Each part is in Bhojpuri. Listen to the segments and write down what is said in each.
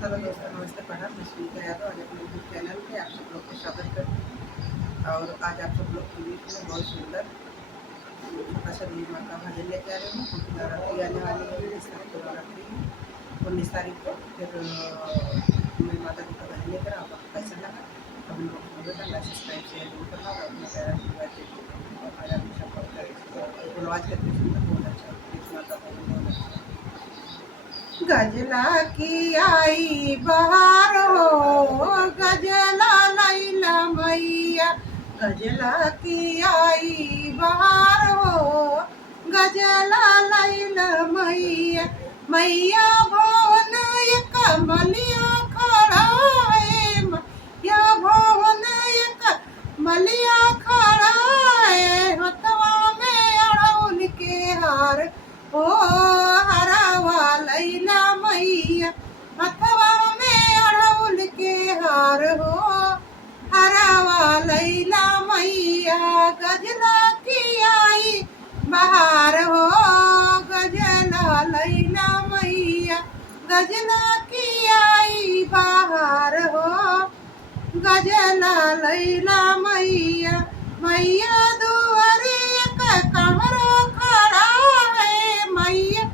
हेलो दोस्तों, नमस्ते प्रणाम। मैं सुनीता यादव आज अपने यूट्यूब चैनल पे आप सब लोग का स्वागत करती हूँ। और आज आप सब लोग के बीच में बहुत सुंदर छोटा सा देवी माँ का भजन लेके आ रही हूँ, क्योंकि नवरात्रि आने वाली है। 19 तारीख को नवरात्रि है, 19 तारीख को फिर मैं माता जी का भजन लेकर आप आपको कैसा लगा कमेंट बॉक्स में बताना। लाइक सब्सक्राइब शेयर जरूर करना और अपना प्यारा आशीर्वाद देते और आप सपोर्ट करें। गुणवाज करके सुनना बहुत अच्छा, देवी माँ का भजन बहुत अच्छा। गजला की आई बहार हो, गजला लैला मैया। गजला की आई बहार हो, गजला लैला मैया। मैया भवन एक मलिया खड़ा है, मैया भवन एक मलिया खड़ा है। हथवा में अड़ौल के हार ओ हरावा लैला मैया। हथवा में अड़ौल के हार हो, हरावा लैला मैया। गजला की आई बहार हो, गजला लैला मैया। गजला की आई बहार हो, गजला लैला मैया। मैया दुआरे का कमरा खड़ा है, मैया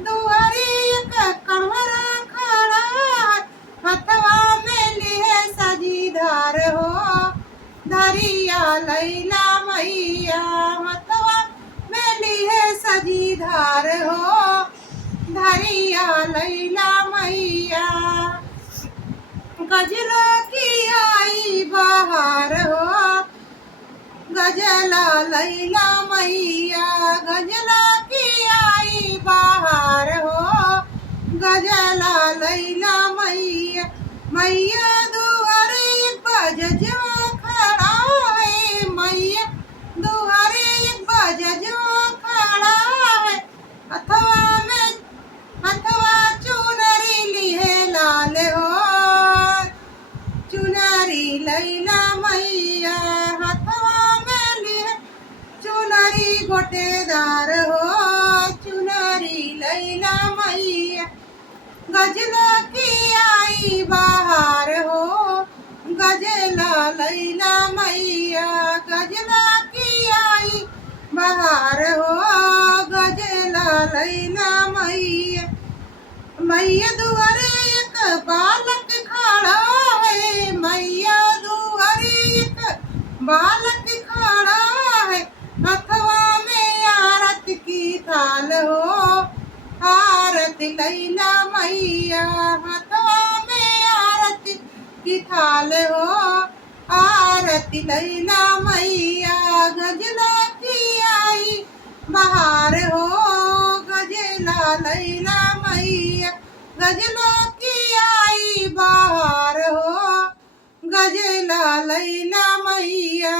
दुआरे का कमरा खड़ा है। हथवा में लिए सजी धार हो, धरिया लैला मैया। हथवा में लिए सजी धार हो, धरिया लैला मैया। गजला की आई बहार हो, गजला लैला मैया। गजला की आई बहार हो, गजला लैला मैया। मैया दुआरे बजजवा खड़ा है, मैया दुआरे बजजवा खड़ा है। हथवा चुनरी लिए लाल हो, चुनरी लैला मैया। हथवा में लिए चुनरी गोटेदार हो, चुनरी लैला मैया। गजला की आई बहार हो, गजला लैला मैया। गजला की आई बहार हो, गजला लैला मैया। मैया दुआरे एक बालक खड़ा है, मैया दुआरे एक बालक खड़ा है। हथवा में आरत की थाल हो, आरत लैला मैया। हथवा में आरत की थाल हो, आरत लैला मैया। गजला की आई बहार हो, गजला लैला मैया। गजला की आई बहार हो, गजला लैला मैया।